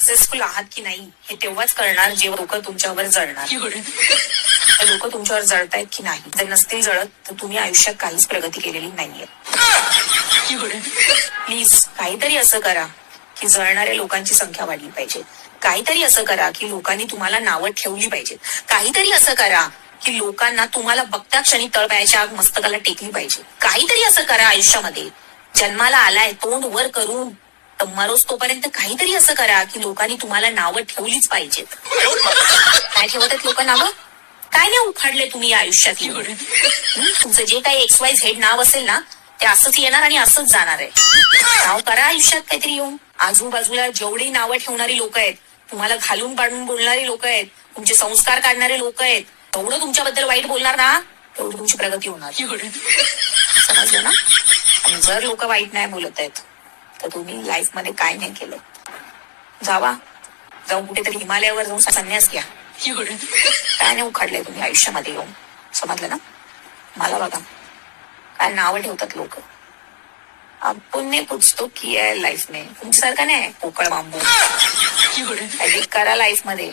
Successful आहात की नाही हे तेव्हाच कळणार जेव्हा लोक तुमच्यावर जळणार. लोक तुमच्यावर जळतायत की नाही. जर नसतील जळत तर तुम्ही आयुष्यात काहीच प्रगती केलेली नाहीये. प्लीज काहीतरी असं करा की जळणाऱ्या लोकांची संख्या वाढली पाहिजे. काहीतरी असं करा की लोकांनी तुम्हाला नावं ठेवली पाहिजेत. काहीतरी असं करा की लोकांना तुम्हाला बघता क्षणी तळपायाच्या मस्तकाला टेकली पाहिजे. काहीतरी असं करा आयुष्यामध्ये. जन्माला आलाय तोंड वर करून मरोच तोपर्यंत काहीतरी असं करा की लोकांनी तुम्हाला नावं ठेवलीच पाहिजेत. काय ठेवतात लोक नावं? काय नाही उखाडले तुम्ही आयुष्यात. तुमचं जे काही XYZ नाव असेल ना ते असंच येणार आणि असंच जाणार आहे. नाव करा आयुष्यात काहीतरी येऊन. आजूबाजूला जेवढी नावं ठेवणारी लोक आहेत, तुम्हाला घालून पाडून बोलणारी लोक आहेत, तुमचे संस्कार काढणारे लोक आहेत, तेवढं तुमच्याबद्दल वाईट बोलणार ना तेवढी तुमची प्रगती होणार. समजलं ना? आणि जर लोक वाईट नाही बोलत आहेत तर तुम्ही लाईफ मध्ये काय नाही केलं. जाऊन कुठेतरी हिमालयावर जाऊन संन्यास घ्या. काय नाही उखाडलंय तुम्ही आयुष्यामध्ये येऊन. समजलं ना? मला बघा काय नावं ठेवतात लोक. आपण ने कुछ तो किया है लाईफ में. तुमच्यासारखा नाही पोकळ बांबू. काही करा लाईफ मध्ये.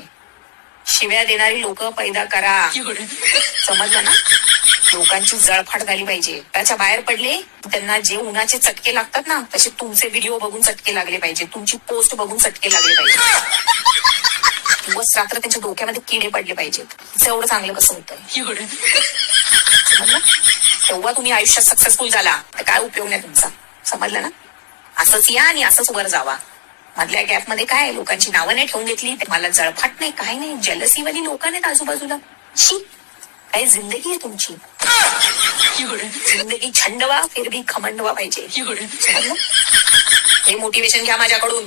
शिव्या देणारी लोक पैदा करा. समजलं ना? लोकांची जळफाट झाली पाहिजे. त्याच्या बाहेर पडले त्यांना जे उन्हाचे चटके लागतात ना तसे तुमचे व्हिडिओ बघून चटके लागले पाहिजे. तुमची पोस्ट बघून चटके लागले पाहिजे. दिवस रात्र त्यांच्या डोक्यामध्ये किडे पडले पाहिजेत. एवढं चांगलं कसं होतंय? समजलं? तेव्हा तुम्ही आयुष्यात सक्सेसफुल झाला तर काय उपयोग नाही तुमचा. समजलं ना? असंच या आणि असंच वर जावा. मधल्या गॅप मध्ये काय लोकांची नावं नाही ठेवून घेतली. मला जळफाट नाही काय नाही. जेलसीवाली लोक नाहीत आजूबाजूला. शी काय जिंदगी आहे तुमची. जिंदगी छंडवा फिर भी खमंडवा पाहिजे. समजलं? हे मोटिवेशन घ्या माझ्याकडून.